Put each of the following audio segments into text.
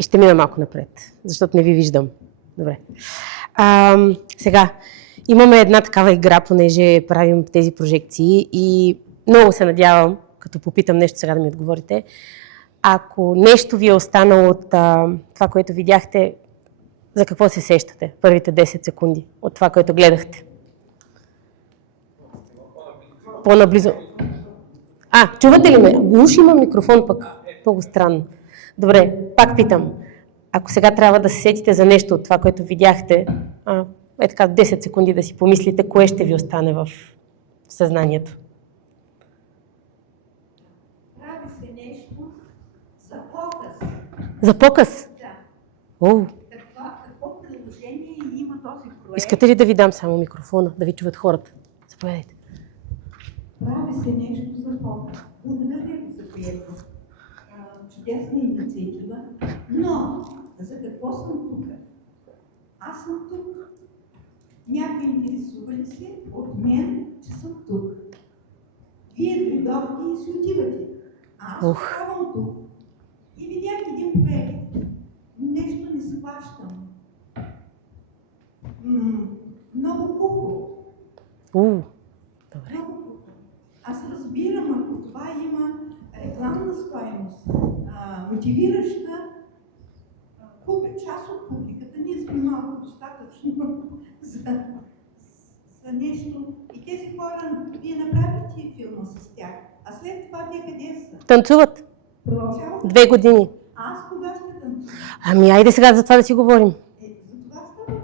И ще мина малко напред, защото не ви виждам. Добре. Сега, имаме една такава игра, понеже правим тези прожекции и много се надявам, като попитам нещо сега да ми отговорите. Ако нещо ви е останало от това, което видяхте, за какво се сещате първите 10 секунди от това, което гледахте? По-наблизо. Чувате ли ме? Уж има микрофон пък. Много странно. Добре, пак питам. Ако сега трябва да се сетите за нещо от това, което видяхте, така 10 секунди да си помислите, кое ще ви остане в съзнанието. Прави се нещо за показ. За показ? Да. Какво приложение има този проект? Искате ли да ви дам само микрофона, да ви чуват хората? Заповядайте. Прави се нещо за показ. Благодаря ви за което. Чудесна инициатива. Но, за какво съм тук? Аз съм тук. Някой интересува ли се от мен, че съм тук? Вие дойдохте и си отивате. Аз оставам тук. И видях един проект. Нещо не схващам. Много хубаво. Добре. Много хубаво. Аз разбирам, ако това има рекламна стойност, мотивираща, част от публиката, ние сме малко достатъчно за нещо. И тези хора, вие направите филма с тях, а след това те къде са? Танцуват. Продължават? 2 години. Аз кога ще танцувам? Айде сега за това да си говорим.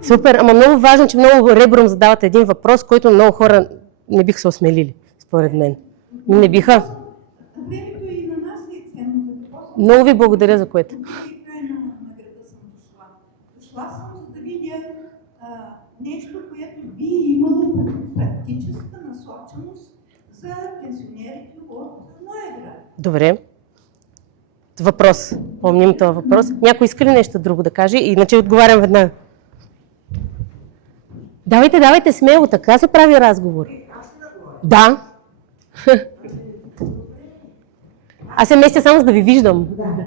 Супер, ама много важно, че много ребром задавате един въпрос, който много хора не биха се осмелили, според мен. Не биха. Времето и на нас е ценно. Много ви благодаря за което. Дошла съм, за да видя нещо, което би имало практическа насоченост за пенсионерите от Ноевград. Добре. Въпрос. Помним този въпрос. Някой иска ли нещо друго да каже? Иначе отговарям веднага. Давайте смело, така се прави разговор. Да. Аз се местя само за да ви виждам. Да.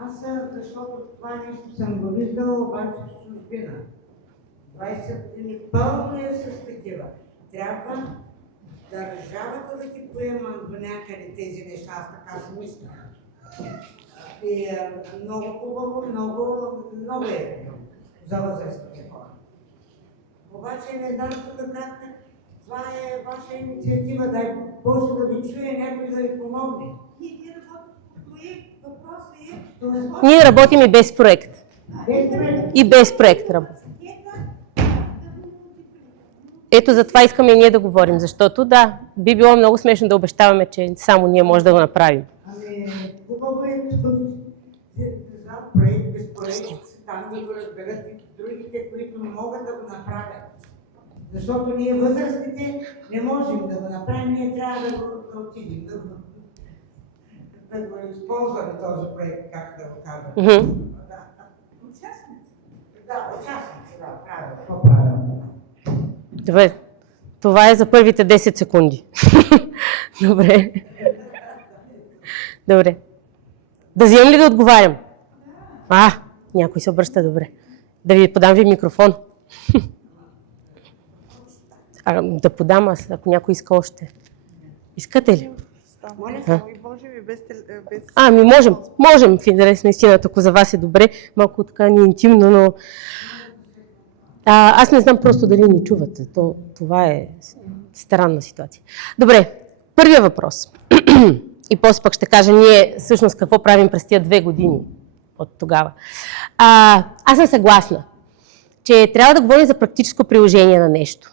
Аз, защото това нещо съм го виждала, обаче в чужбина. 20 години пълно е с такива. Трябва държавата да ти поема до някъде тези неща, аз така си мисля. И много хубаво, много е за възрастните хора. Обаче не знам тук как това е ваша инициатива, дай Боже да ви чуе някой да ви помогне. Ние работим и без проект. И без проект работим. Ето за това искаме и ние да говорим, защото да, би било много смешно да обещаваме, че само ние можем да го направим. Ами, хубаво е за проект, без проект, там да го разберат и другите, които могат да го направят. Защото ние възрастните не можем да го направим, ние трябва да отидем, да го използваме този проект, как да го кажа. Участници. Да, участници, да, правилно. Добре, това е за първите 10 секунди. Добре. Добре. Да вземем ли да отговарям? Някой се обръща, добре. Да ви подам ви микрофон. Да подам аз, ако някой иска още. Искате ли? Можем в интерес на истината, ако за вас е добре. Малко така ни интимно, но аз не знам просто дали ни чувате. Това е странна ситуация. Добре, първият въпрос. И после пък ще кажа ние всъщност какво правим през тия 2 години от тогава. Аз съм съгласна, че трябва да говорим за практическо приложение на нещо.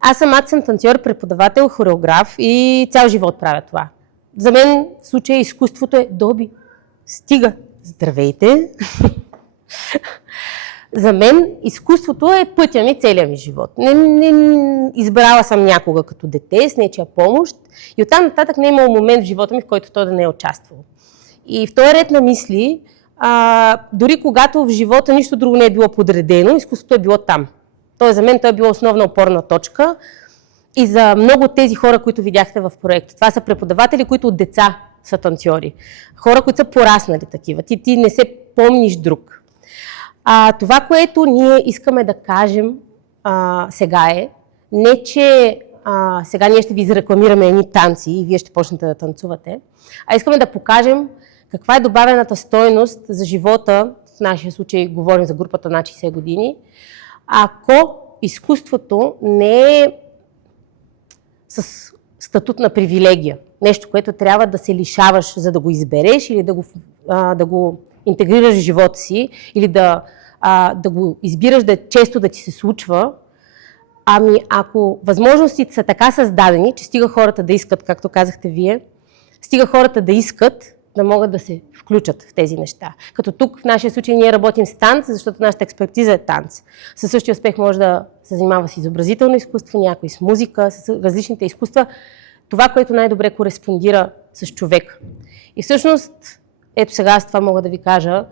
Аз самата съм танцор, преподавател, хореограф и цял живот правя това. За мен в случая изкуството е доби. Стига. Здравейте! За мен изкуството е пътя ми, целия ми живот. Не избрала съм някога като дете с нечия помощ и оттам нататък не е имал момент в живота ми, в който той да не е участвал. И в този ред на мисли, дори когато в живота нищо друго не е било подредено, изкуството е било там. Тоест за мен той е било основна опорна точка и за много от тези хора, които видяхте в проекта. Това са преподаватели, които от деца са танцори. Хора, които са пораснали такива. Ти не се помниш друг. Това, което ние искаме да кажем сега е, не че сега ние ще ви изрекламираме едни танци и вие ще почнете да танцувате, а искаме да покажем каква е добавената стойност за живота, в нашия случай говорим за групата над 60 години, ако изкуството не е с статут на привилегия. Нещо, което трябва да се лишаваш, за да го избереш или да го интегрираш в живота си, или да го избираш често да ти се случва. Ами ако възможностите са така създадени, че стига хората да искат, както казахте вие, стига хората да искат да могат да се включат в тези неща. Като тук в нашия случай ние работим с танц, защото нашата експертиза е танц. Със същия успех може да се занимава с изобразително изкуство, някой с музика, с различните изкуства. Това, което най-добре кореспондира с човек. И всъщност, ето сега аз това мога да ви кажа,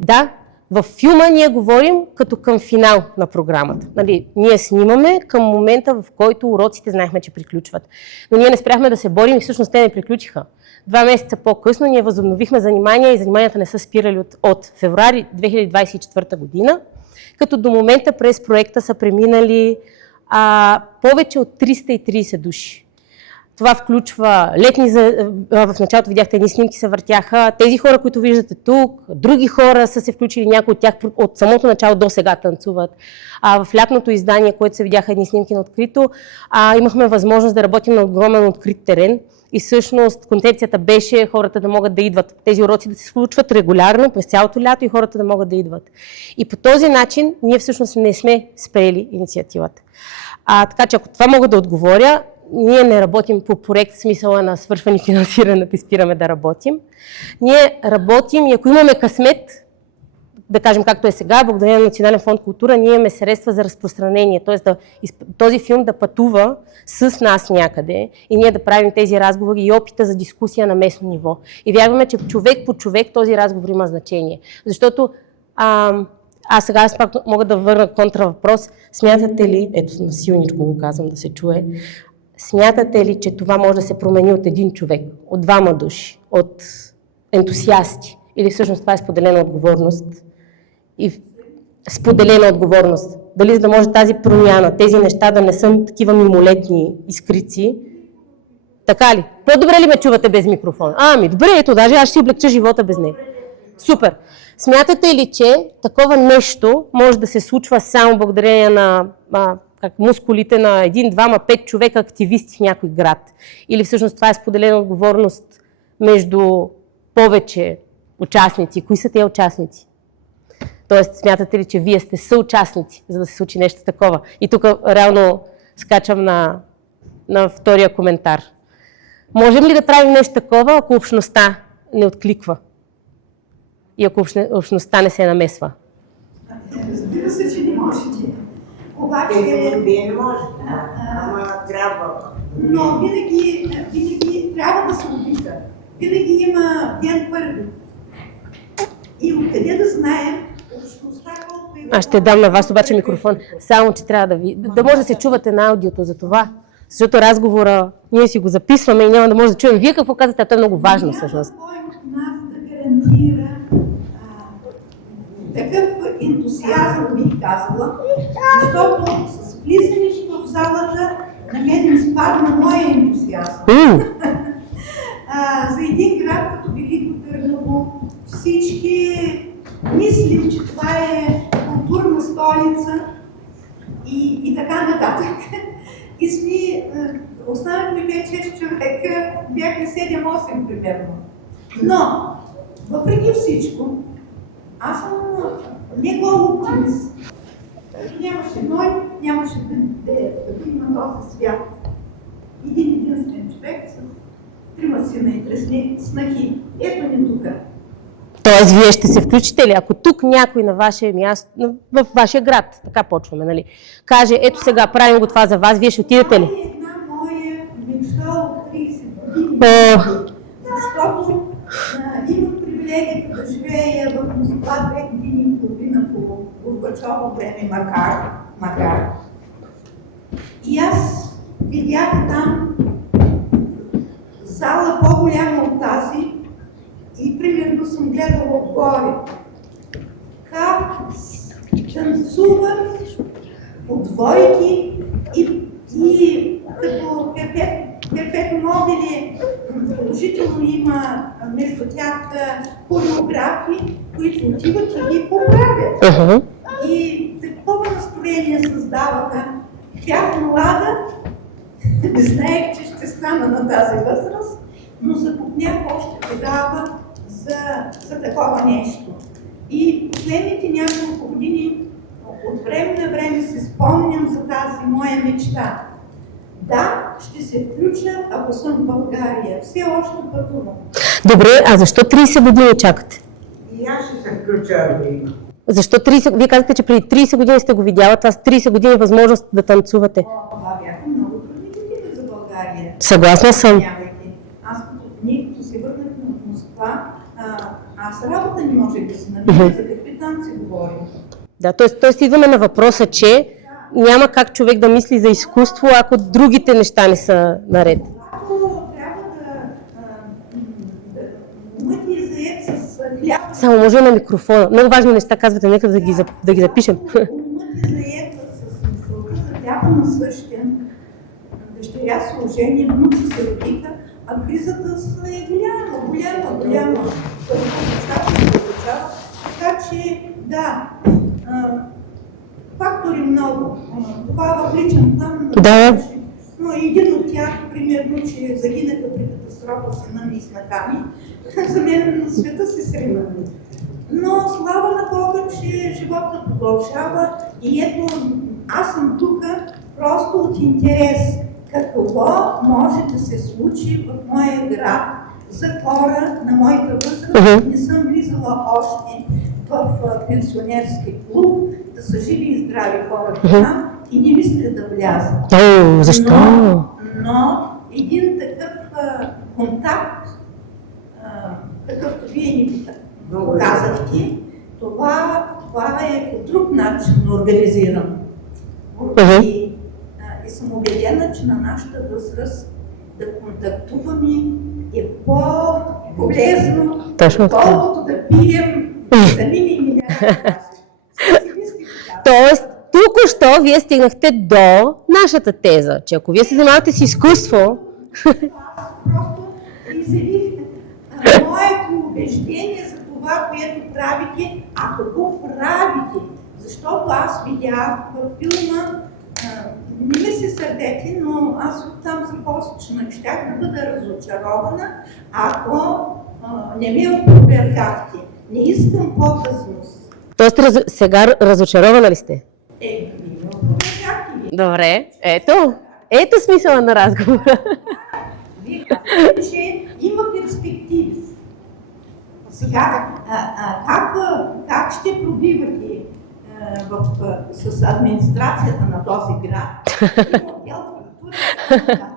да, във филма ние говорим като към финал на програмата. Нали, ние снимаме към момента, в който уроците знаехме, че приключват. Но ние не спряхме да се борим и всъщност те не приключиха. 2 месеца по-късно ние възобновихме занимания и заниманията не са спирали от февруари 2024 година, като до момента през проекта са преминали повече от 330 души. Това включва в началото видяхте едни снимки се въртяха, тези хора, които виждате тук, други хора са се включили, някои от тях от самото начало до сега танцуват. В лятното издание, което се видяха едни снимки на открито, имахме възможност да работим на огромен открит терен и всъщност концепцията беше хората да могат да идват. Тези уроци да се случват регулярно през цялото лято и хората да могат да идват. И по този начин ние всъщност не сме спрели инициативата. Така че ако това мога да отговоря, ние не работим по проект в смисъла на свършване финансирането и спираме да работим. Ние работим и ако имаме късмет, да кажем както е сега, благодарение на Национален фонд култура, ние имаме средства за разпространение, т.е. този филм да пътува с нас някъде и ние да правим тези разговори и опита за дискусия на местно ниво. И вярваме, че човек по човек този разговор има значение. Защото сега пак мога да върна контравъпрос. Смятате ли, ето насилничко го казвам да се чуе, смятате ли, че това може да се промени от един човек, от 2 души, от ентусиасти? Или всъщност това е споделена отговорност? И споделена отговорност. Дали за да може тази промяна, тези неща да не са такива мимолетни изкрици? Така ли? По-добре ли ме чувате без микрофон? Добре, ето, даже аз ще си облегча живота без него. Супер! Смятате ли, че такова нещо може да се случва само благодарение на мускулите на 1, 2, 5 човека активисти в някой град? Или всъщност това е споделена отговорност между повече участници? Кои са тези участници? Тоест, смятате ли, че вие сте съучастници, за да се случи нещо такова? И тук реално скачам на втория коментар. Можем ли да правим нещо такова, ако общността не откликва? И ако общността не се намесва? Разбира се, че не можете. Обаче... Вие не можете, ама трябва. Но винаги трябва да се опита. Винаги има ден първи. И откъде да знаем общността колко е... Аз ще дам на вас обаче микрофон, само че трябва да може да се чувате на аудиото за това. Защото разговора, ние си го записваме и няма да може да чуем. Вие какво казвате, това е много важно всъщност. Кой от нас да гарантира такъв ентусиазъм, бих казала, защото с влизането в залата на мен ми спадна моя ентусиазъм. За един град като Велико Търново всички мислим, че това е културна столица и така нататък. И сме, останахме 5-6 човека, бяхме 7-8 примерно. Но, въпреки всичко, аз съм не гол оптимист. Нямаше ной, нямаше да има този свят. Един единствен човек с 3 сина и 3 снахи. Ето ни тук. Тоест, вие ще се включите ли? Ако тук някой на ваше място, в вашия град, така почваме, нали, каже, ето сега правим го това за вас, вие ще отидете ли? Това е една моя мечта от 30 години. Защото имах привилегията да живея в Москва 2 години и половина по Горбачово време, макар. И аз видях там зала по-голяма говори как танцуват от двойки и като перпетуум мобили положително има между тях хореографи, които отиват и ги поправят. И такова настроение създаваха. Бях млада, не знаех, че ще стана на тази възраст, но закупнях още тогава за такова нещо. И последните няколко години от време на време се спомням за тази моя мечта. Да, ще се включа, ако съм в България. Все още пътувам. Добре, а защо 30 години чакате? И аз ще се включа, ако има. Защо 30? Вие казахте, че преди 30 години сте го видяла, това с 30 години възможност да танцувате. Това бяха много трудни години за България. Съгласна съм. Аз като се върнахме от Москва, аз работа не можех да се намеря, за какви танци говорим. Да, т.е. идваме на въпроса, че няма как човек да мисли за изкуство, ако другите неща не са наред. Когато трябва умът е заед с хляб. Само може на микрофона. Много важни неща казвате, нека да ги запишем. Умът е заед с мисълта за хляба на същия. Дъщеря се ожени, внуци се родиха, а кризата е голяма. Така че, да, фактори много. Това в личен план. Да. Но един от тях, примерно, че загинаха при катастрофа сина ми и снаками, за мен на света се срина. Но слава на Бога, че живота продължава и ето, аз съм тук просто от интерес. Какво може да се случи в моя град за хора на моята възраст? Не съм влизала още в пенсионерски клуб, да са живи и здрави хората там и не мисля да вляза. Защо? Но един такъв контакт, какъвто вие ни казахте, това е по друг начин организирано. И съм убедена, че на нашата възраст да контактуваме е по-полезно, колкото да пием витамини и минерални. Тоест, току-що вие стигнахте до нашата теза, че ако вие се занимавате с изкуство... Просто изявих моето убеждение за това, което правите, а какво правите. Защото аз видях във филма, не ми се сърдете, но аз оттам започнах, щях да бъда разочарована, ако не ме опровергахте. Не искам по-късност. Тоест сега разочарована ли сте? Не ме опровергахте ви. Добре, ето смисъла на разговора. Вие казвате, че има перспективи. Сега, как ще пробивате с администрацията на този град? Има отдел култура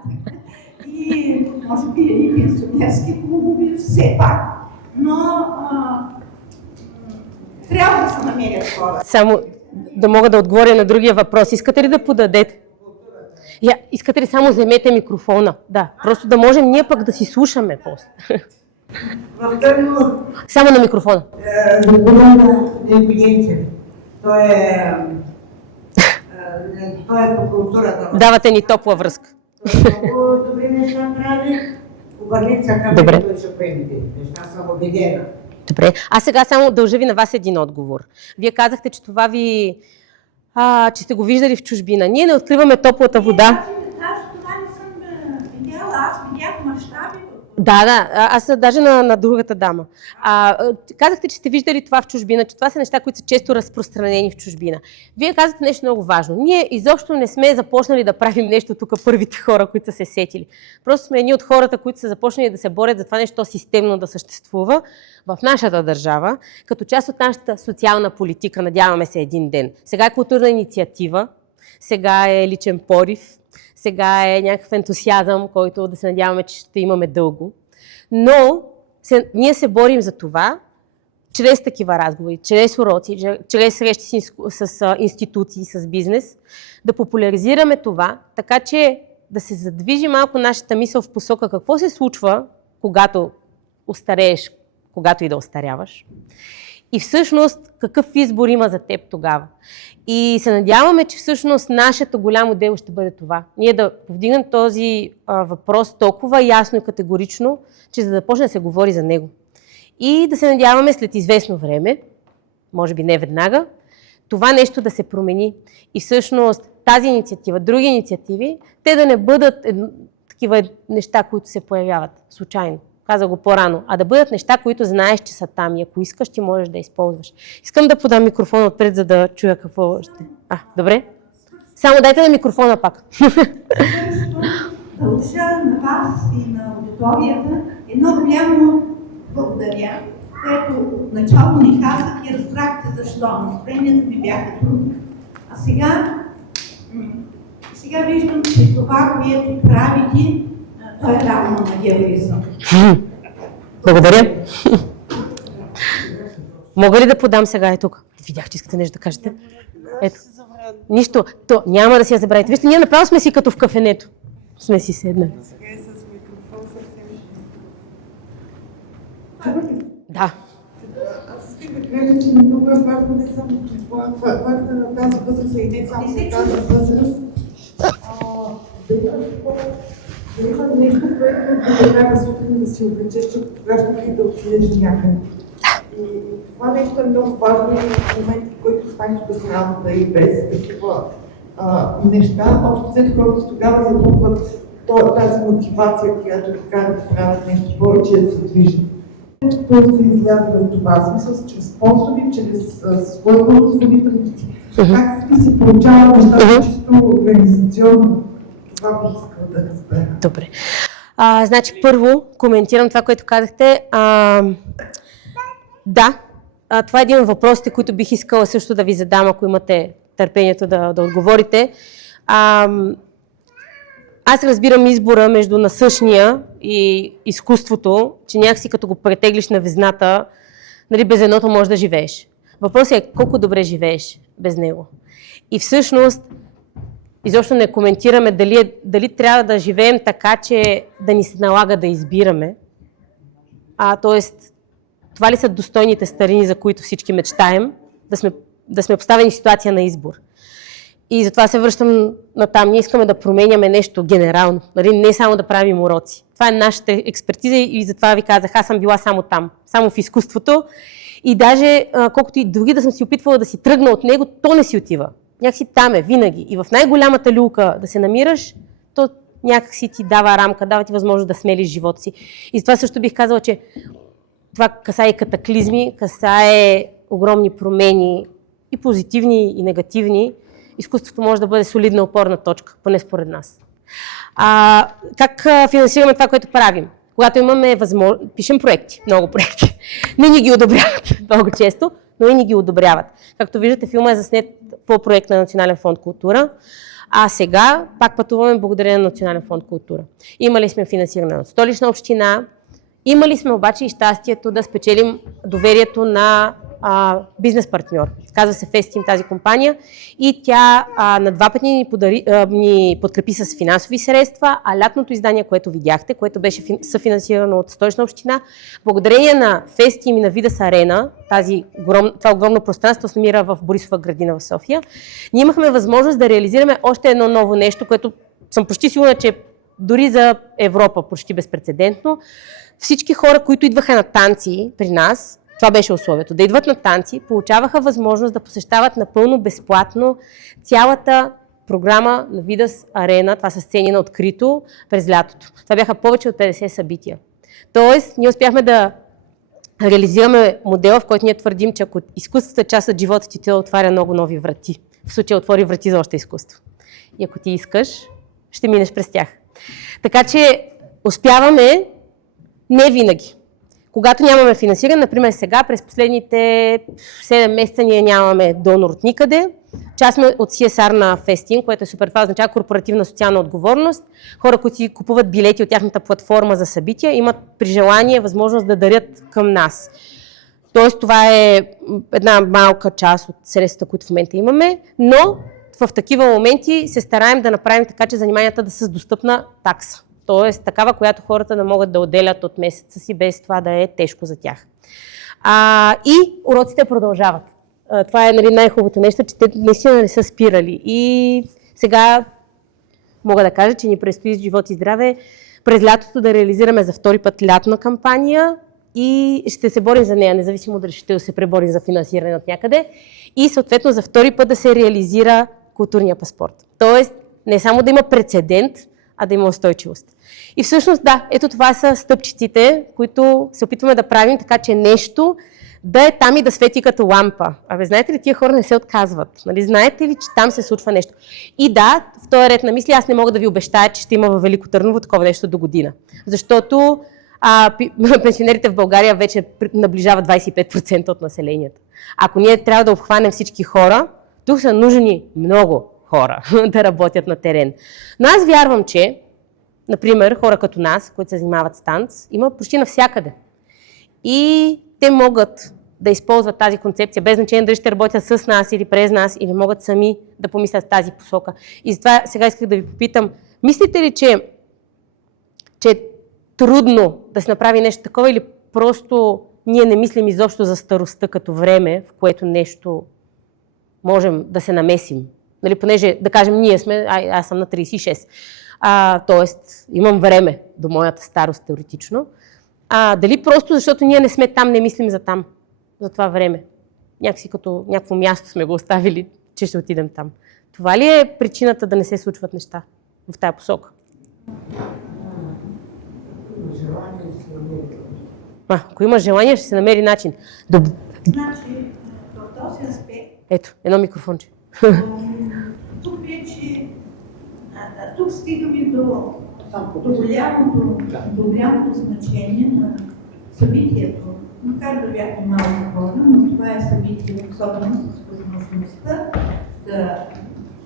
и може би и пенсионерски клубове, все пак, но трябва да се намерят хора. Само да мога да отговоря на другия въпрос. Искате ли да подадете? Искате ли само вземете микрофона? Да, просто да можем ние пък да си слушаме после. Само на микрофона. Той е по културата. Давате ни топла връзка. Много добри неща прави. Обърнете се към мен, той ще приемете. Неща съм убедена. Добре. А сега само дължа ви на вас един отговор. Вие казахте, че това ви... че сте го виждали в чужбина. Ние не откриваме топлата вода. Това не съм видяла. Аз видях мащаби. Да, аз даже на другата дама. Казахте, че сте виждали това в чужбина, че това са неща, които са често разпространени в чужбина. Вие казахте нещо много важно. Ние изобщо не сме започнали да правим нещо тук, първите хора, които са се сетили. Просто сме едни от хората, които са започнали да се борят за това нещо системно да съществува в нашата държава, като част от нашата социална политика, надяваме се един ден. Сега е културна инициатива, сега е личен порив, сега е някакъв ентусиазъм, който да се надяваме, че ще имаме дълго. Но ние се борим за това, чрез такива разговори, чрез уроци, чрез срещи с институции, с бизнес, да популяризираме това, така че да се задвижи малко нашата мисъл в посока какво се случва, когато остарееш, когато и да остаряваш. И всъщност какъв избор има за теб тогава. И се надяваме, че всъщност нашето голямо дело ще бъде това. Ние да повдигнем този въпрос толкова ясно и категорично, че за да почне да се говори за него. И да се надяваме след известно време, може би не веднага, това нещо да се промени. И всъщност тази инициатива, други инициативи, те да не бъдат такива неща, които се появяват случайно. Каза го по-рано, а да бъдат неща, които знаеш, че са там и ако искаш, ти можеш да използваш. Искам да подам микрофона отпред, за да чуя какво ще... Добре. Само дайте на микрофона пак. Дължа на вас и на аудиторията едно голямо благодаря, което отначало ни казах и разбрахте защо. Настроенията ми бяха трудни. А сега виждам, че това, което правите, то е равно на героизъм. Благодаря. Мога ли да подам сега и тук? Видях, че искате нещо да кажете. Ето. Нищо. То няма да си я забравите. Вижте, ние направо сме си като в кафенето. Сме си седнали. Сега е с микрофон съвсем. Да. Аз искам да кажа, че много е важно не само това, факта на тази възраст и не само на тази възраст. Да има нещо, което да веднага сутрин да си облечеш, че тогава ще да отидеш някъде. И това нещо е много важно в момента, в който станеш без работа и без такива неща. Общо след хората тогава загубват тази мотивация, която ги кара да правят нещо повече, да се движат. Просто излязва от това смисъл, чрез способи, чрез свои благотворителности. Как се получава нещата чисто организационно? Това бих искала да разбера. Добре. Значи, първо коментирам това, което казахте. Да, това е един от въпросите, които бих искала също да ви задам, ако имате търпението да отговорите. Аз разбирам избора между насъщния и изкуството, че някакси като го претеглиш на везната, нали, без едното можеш да живееш. Въпросът е колко добре живееш без него. И всъщност, изобщо не коментираме дали трябва да живеем така, че да ни се налага да избираме. Тоест, това ли са достойните старини, за които всички мечтаем, да сме поставени в ситуация на избор. И затова се връщам натам. Ние искаме да променяме нещо генерално, нали? Не само да правим уроци. Това е нашата експертиза и затова ви казах, аз съм била само там, само в изкуството. И даже, колкото и други да съм си опитвала да си тръгна от него, то не си отива. Някакси там е, винаги. И в най-голямата люлка да се намираш, то някакси ти дава рамка, дава ти възможност да смелиш живота си. И затова също бих казала, че това касае катаклизми, касае огромни промени, и позитивни, и негативни. Изкуството може да бъде солидна опорна точка, поне според нас. Как финансираме това, което правим? Когато имаме възможност, пишем проекти, много проекти. Не ни ги одобряват много често, но и ни ги одобряват. Както виждате, филма е заснет по проект на Национален фонд култура, а сега пак пътуваме благодарение на Национален фонд култура. Имали сме финансиране от Столична община, имали сме обаче и щастието да спечелим доверието на бизнес партньор. Казва се Фестим тази компания и тя на два пъти ни подкрепи с финансови средства, а лятното издание, което видяхте, което беше съфинансирано от Столична община, благодарение на Фестим и на Видас Арена, това огромно пространство се намира в Борисова градина в София, ние имахме възможност да реализираме още едно ново нещо, което съм почти сигурна, че дори за Европа почти безпрецедентно. Всички хора, които идваха на танци при нас, това беше условието, да идват на танци, получаваха възможност да посещават напълно безплатно цялата програма на Видас Арена, това са сцени на открито през лятото. Това бяха повече от 50 събития. Тоест, ние успяхме да реализираме модел, в който ние твърдим, че ако изкуството е част от живота ти, това отваря много нови врати. В случая отвори врати за още изкуство. И ако ти искаш, ще минеш през тях. Така че успяваме не винаги. Когато нямаме финансиране, например сега, през последните 7 месеца ние нямаме донор от никъде. Част сме от CSR на Фестим, което е супер, това означава корпоративна социална отговорност. Хора, които си купуват билети от тяхната платформа за събития, имат при желание възможност да дарят към нас. Тоест това е една малка част от средствата, които в момента имаме, но в такива моменти се стараем да направим така, че заниманията да са с достъпна такса. Тоест, такава, която хората да могат да отделят от месеца си, без това да е тежко за тях. И уроците продължават. Това е най-хубавото нещо, че те наистина не са спирали. И сега мога да кажа, че ни предстои с живот и здраве през лятото да реализираме за втори път лятна кампания и ще се борим за нея, независимо дали ще се преборим за финансиране от някъде. И съответно за втори път да се реализира културния паспорт. Тоест, не само да има прецедент, а да има устойчивост. И всъщност, да, ето това са стъпчиците, които се опитваме да правим, така че нещо да е там и да свети като лампа. Абе, знаете ли, тия хора не се отказват. Нали? Знаете ли, че там се случва нещо? И да, в този ред на мисли, аз не мога да ви обещая, че ще има във Велико Търново такова нещо до година. Защото пенсионерите в България вече наближават 25% от населението. Ако ние трябва да обхванем всички хора, тук са нужни много хора да работят на терен. Но аз вярвам, че, например, хора като нас, които се занимават с танц, има почти навсякъде. И те могат да използват тази концепция, без значение дали ще работят с нас или през нас, или могат сами да помислят в тази посока. И затова сега исках да ви попитам, мислите ли, че е трудно да се направи нещо такова или просто ние не мислим изобщо за старостта като време, в което нещо можем да се намесим? Нали, понеже, да кажем, ние сме, аз съм на 36, т.е. имам време до моята старост теоретично. Дали просто защото ние не сме там, не мислим за там, за това време? Някакси като някакво място сме го оставили, че ще отидем там. Това ли е причината да не се случват неща в тая посока? Ако има желание, ще се намери начин. Значи, в този аспект, Ето, едно микрофонче. тук вече, тук стигаме до голямото значение на събитието. Макар да бяхме малко хора, но това е събитие, особено с възможността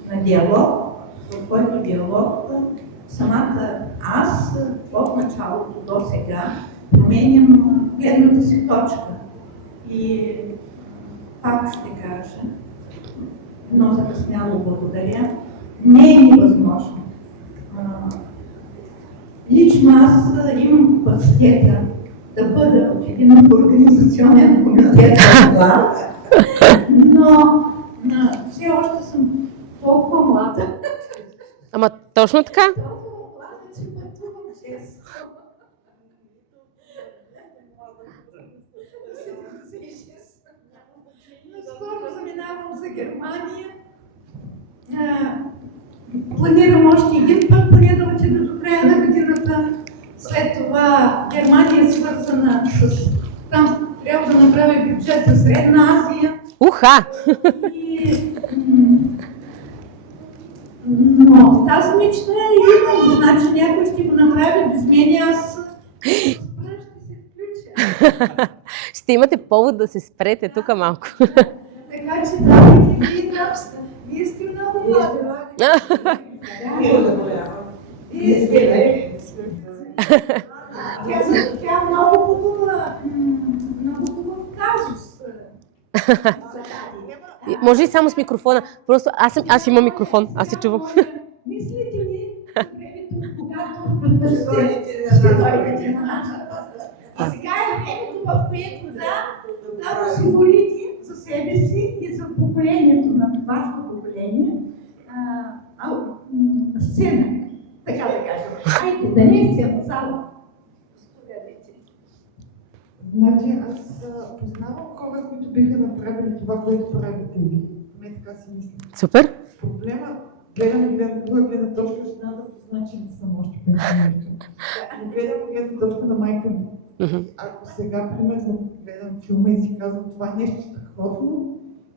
на диалог, в който диалог самата аз от началото до сега променям гледната си точка. И пак ще кажа, но закъсняло благодаря, не е невъзможно. Лично аз имам капацитета да бъда в един организационен комитет, но все още съм толкова млада. Ама точно така? Толкова млада, че пътувам често. Скоро заминавам за Германия. Планирам още един път, поне да отида до края на годината. След това Германия е свързана с... Там трябва да направя бюджет за Средна Азия. Уха! Но тази мечта имам, значи някой ще го направи без мен, аз ще се включа. Ще имате повод да се спрете тук малко. Така че давайте ви нравства. Вие сте много млади. Тя е много хубав казус. Може ли само с микрофона? Просто аз имам микрофон, аз се чувам. Мислите ли, когато ще дойдете на нашата? А сега е времето, в което да осигурите за себе си и за поколението на вашето поколение сцена, така да кажем. Хайде, да не е сцена, зала. Значи аз познавам хора, които биха направили това, което правите ви. Не така си мисля. Супер. Проблема, гледам друга гледна точка, ще знам да позна, че не съм още пенсионерка. Но гледам гледна точка на майка ми. Ако сега, примерно, гледам филма и си казвам, това е нещо страхотно,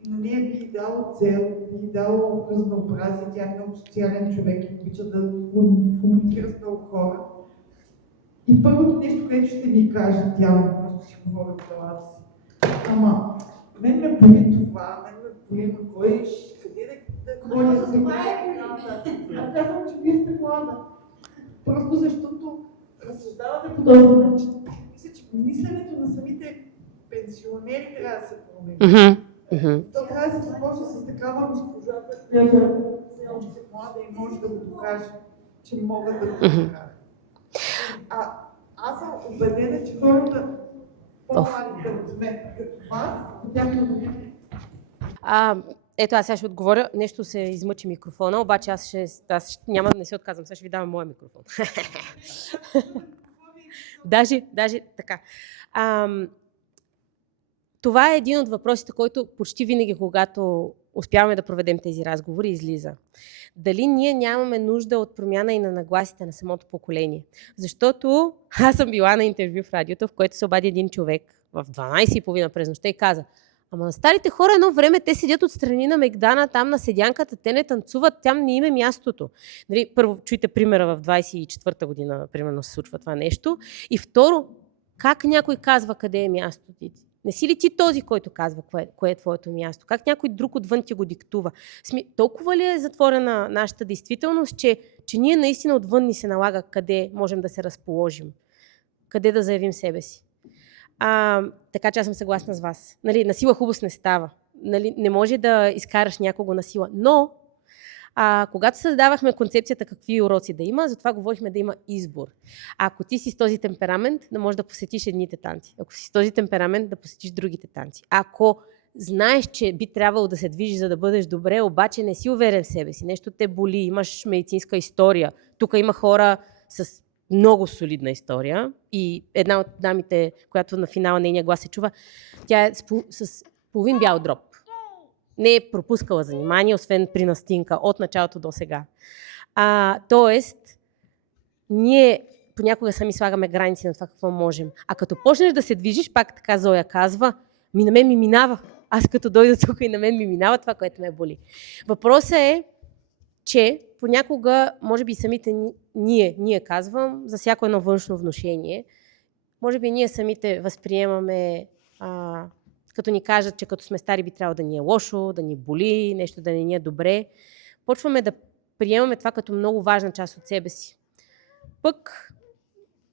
на нея би дало цел, би дало разнообразие, тя е много социален човек и обича да комуникира с много хора. И първото нещо, което ще ви кажа, тя просто си говори в главата си. Ама, мен ме боли това, мен ме боли кой, къде да ходя сега. Аз казвам, че вие сте млада. Просто защото разсъждавате по този начин. Мисля, че мисленето на самите пенсионери трябва да се промени. То трябва да се започне с такава госпожа, която все още млада и може да го докаже, че могат да го направят. Аз съм убедена, че хората по-младите от мен като вас, тяхно мнение. Ето, аз сега ще отговоря. Нещо се измъчи микрофона, обаче аз няма да не се отказвам. Сега ще ви давам моя микрофон. Даже така. Това е един от въпросите, който почти винаги, когато успяваме да проведем тези разговори, излиза. Дали ние нямаме нужда от промяна и на нагласите на самото поколение? Защото аз съм била на интервю в радиото, в което се обади един човек в 12:30 през нощта и каза: ама на старите хора едно време те седят отстрани на Мегдана, там на седянката, те не танцуват, там не им е мястото. Нали, първо, чуйте примера, в 24-та година, примерно, се случва това нещо. И второ, как някой казва къде е мястото ти? Не си ли ти този, който казва кое е твоето място? Как някой друг отвън ти го диктува? Толкова ли е затворена нашата действителност, че ние наистина отвън ни се налага къде можем да се разположим? Къде да заявим себе си? Така че аз съм съгласна с вас. Нали, насила хубост не става. Нали, не може да изкараш някого на сила. Но, когато създавахме концепцията какви уроци да има, затова говорихме да има избор. Ако ти си с този темперамент, да можеш да посетиш едните танци. Ако си с този темперамент, да посетиш другите танци. Ако знаеш, че би трябвало да се движиш, за да бъдеш добре, обаче не си уверен в себе си, нещо те боли, имаш медицинска история. Тук има хора с много солидна история и една от дамите, която на финала нейния глас се чува, тя е с половин бял дроб. Не е пропускала занимание, освен при настинка, от началото до сега. Тоест, ние понякога сами слагаме граници на това какво можем. А като почнеш да се движиш, пак така Зоя казва, на мен ми минава. Аз като дойда тук и на мен ми минава това, което ме боли. Въпросът е, че понякога, може би самите ние казвам, за всяко едно външно внушение, може би ние самите възприемаме, като ни кажат, че като сме стари би трябвало да ни е лошо, да ни боли, нещо да не ни е добре. Почваме да приемаме това като много важна част от себе си. Пък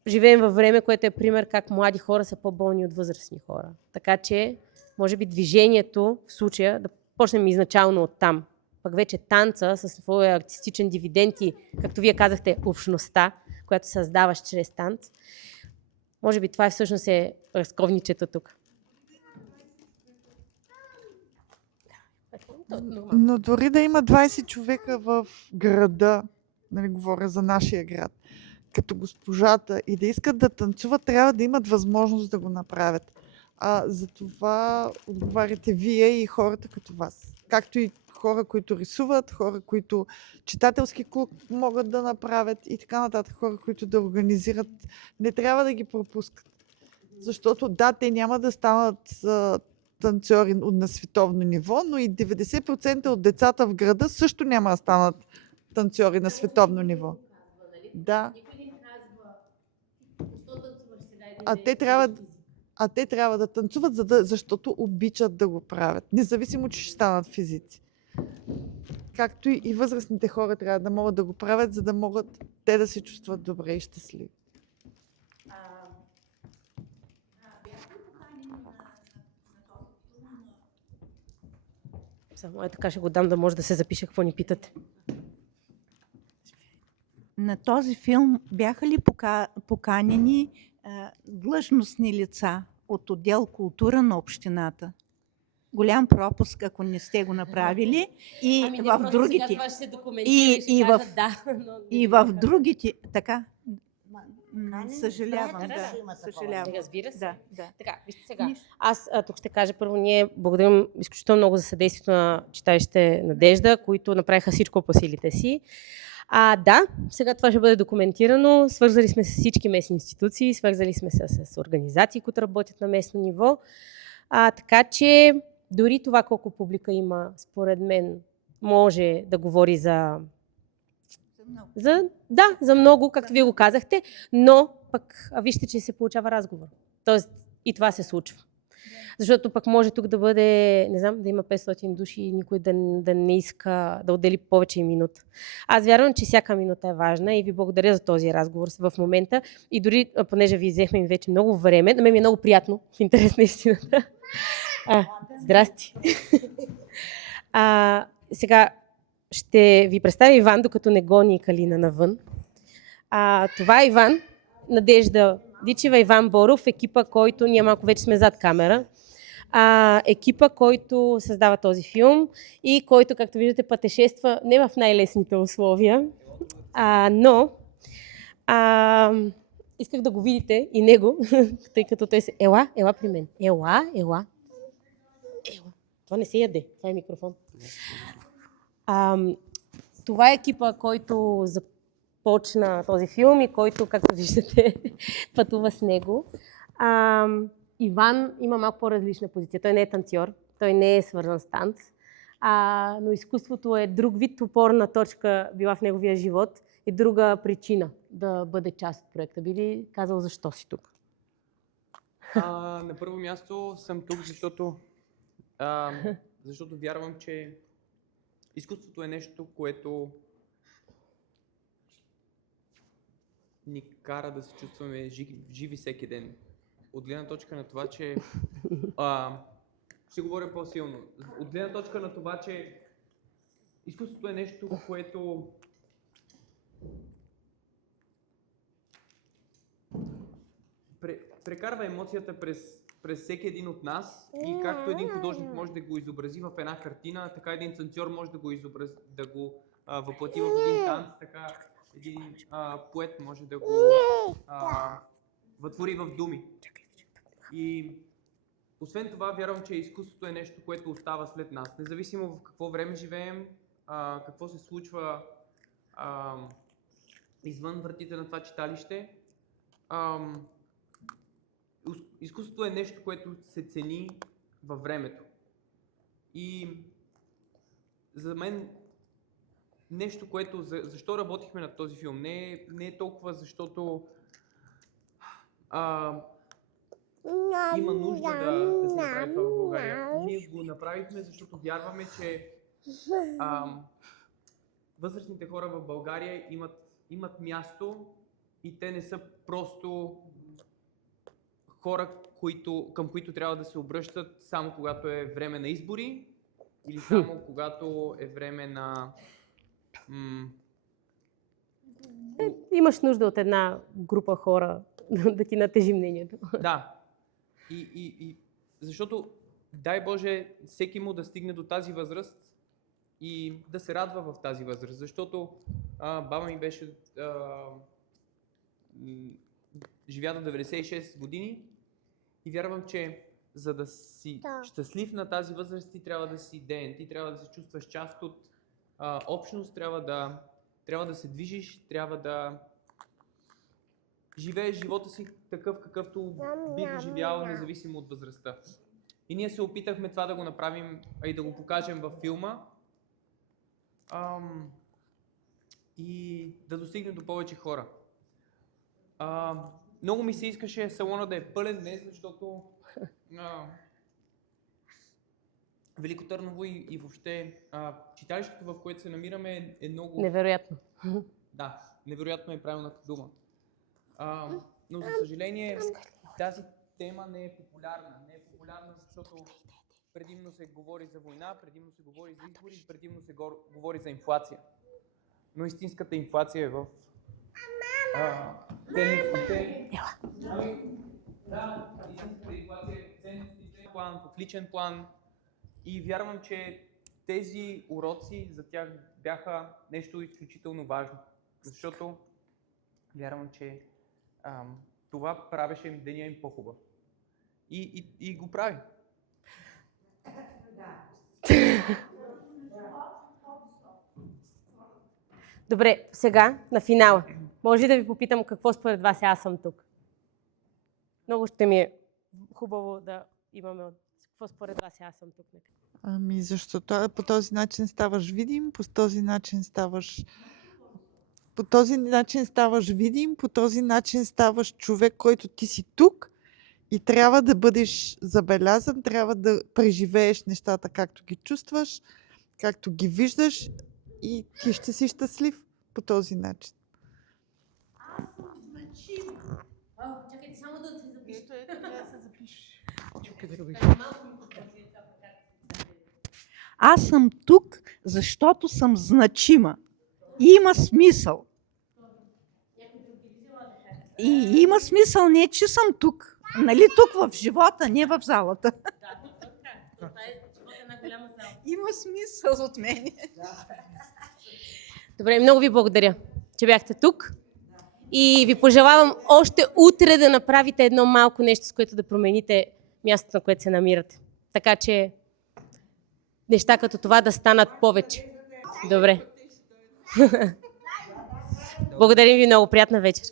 живеем във време, което е пример как млади хора са по-болни от възрастни хора. Така че, може би движението в случая, да почнем изначално от там. Пък вече танца със своя артистичен дивидент и, както вие казахте, общността, която създаваш чрез танц. Може би това всъщност е разковничето тук. Но дори да има 20 човека в града, нали, говоря за нашия град, като госпожата, и да искат да танцуват, трябва да имат възможност да го направят. За това отговаряте вие и хората като вас. Както и хора, които рисуват, хора, които читателски клуб могат да направят и така нататък, хора, които да организират. Не трябва да ги пропускат. Защото да, те няма да станат танцори на световно ниво, но и 90% от децата в града също няма да станат танцори на световно ниво. Да. Те трябва да танцуват, защото обичат да го правят. Независимо, че ще станат физици. Както и възрастните хора трябва да могат да го правят, за да могат те да се чувстват добре и щастливи. Само така ще го дам да може да се запише какво ни питате. На този филм бяха ли поканени длъжностни лица от отдел култура на общината? Голям пропуск, ако не сте го направили. И в другите. И в другите. Така. Съжалявам. Съжалявам. Разбира се. Да. Така, вижте сега. Аз тук ще кажа първо, ние благодарим изключително много за съдействието на читалище Надежда, които направиха всичко по силите си. Да, сега това ще бъде документирано. Свързали сме с всички местни институции, свързали сме с организации, които работят на местно ниво. Така че дори това колко публика има, според мен, може да говори за много, както вие го казахте, но пък вижте, че се получава разговор. Тоест и това се случва. Защото пък може тук да бъде, не знам, да има 500 души и никой да не иска да отдели повече минута. Аз вярвам, че всяка минута е важна и ви благодаря за този разговор в момента. И дори, понеже ви взехме вече много време, на мен ми е много приятно, в интерес на истината. Здрасти! Сега ще ви представя Иван, докато не гони Калина навън. Това е Иван. Надежда Дичева, Иван Боров, екипа, който ние малко вече сме зад камера. Екипа, който създава този филм и който, както виждате, пътешества не в най-лесните условия, но исках да го видите и него, тъй като той се... Ела при мен. Ела. Това не се яде, това е микрофон. Това е екипа, който започна този филм и който, както виждате, пътува с него. Иван има малко по-различна позиция. Той не е танцор, той не е свързан с танц, но изкуството е друг вид опорна точка била в неговия живот и друга причина да бъде част от проекта. Би ли казал защо си тук? На първо място съм тук, защото вярвам, че изкуството е нещо, което ни кара да се чувстваме живи всеки ден. От гледна точка на това, че... ще говоря по-силно. От гледна точка на това, че изкуството е нещо, което прекарва емоцията през всеки един от нас и както един художник може да го изобрази в една картина, така един танцор може да го въплати в един танц, така един поет може да го вътвори в думи. И освен това, вярвам, че изкуството е нещо, което остава след нас. Независимо в какво време живеем, какво се случва извън вратите на това читалище, изкуството е нещо, което се цени във времето. И за мен нещо, което... Защо работихме над този филм? Не е толкова защото има нужда да се направи това в България. Ние го направихме, защото вярваме, че възрастните хора в България имат място и те не са просто хора, към които трябва да се обръщат само когато е време на избори или само когато е време на... Имаш нужда от една група хора да ти натежи мнението. Да. И защото, дай Боже, всеки му да стигне до тази възраст и да се радва в тази възраст. Защото баба ми беше... живя до 96 години и вярвам, че за да си щастлив на тази възраст, ти трябва да си ден, ти трябва да се чувстваш част от общност, трябва да се движиш, трябва да живееш живота си такъв, какъвто би го живял, независимо от възрастта. И ние се опитахме това да го направим, и да го покажем във филма и да достигнем до повече хора. Много ми се искаше салона да е пълен днес, защото Велико Търново и въобще читалището, в което се намираме, е много... Невероятно. Да, невероятно е правилната дума. Но за съжаление тази тема не е популярна. Не е популярна, защото предимно се говори за война, предимно се говори за избори, предимно се говори за инфлация. Но истинската инфлация е в ценностите. Да, истинската инфлация е в ценностите, в личен план. И вярвам, че тези уроци за тях бяха нещо изключително важно. Защото вярвам, че това правеше деня им по-хубав. И го прави. Добре, сега на финала. Може ли да ви попитам какво според вас аз съм тук? Много ще ми е хубаво да имаме какво според вас аз съм тук. Ами защото по този начин ставаш видим, по този начин ставаш видим, по този начин ставаш човек, който ти си тук и трябва да бъдеш забелязан, трябва да преживееш нещата както ги чувстваш, както ги виждаш и ти ще си щастлив по този начин. Чакайте само да се запиша. Трябва да се запишеш. Аз съм тук, защото съм значима. И има смисъл. И има смисъл, не че съм тук. Нали тук в живота, не в залата. Има смисъл от мен. Добре, много ви благодаря, че бяхте тук. И ви пожелавам още утре да направите едно малко нещо, с което да промените мястото, на което се намирате. Така че неща като това да станат повече. Добре. Благодарим ви много. Приятна вечер.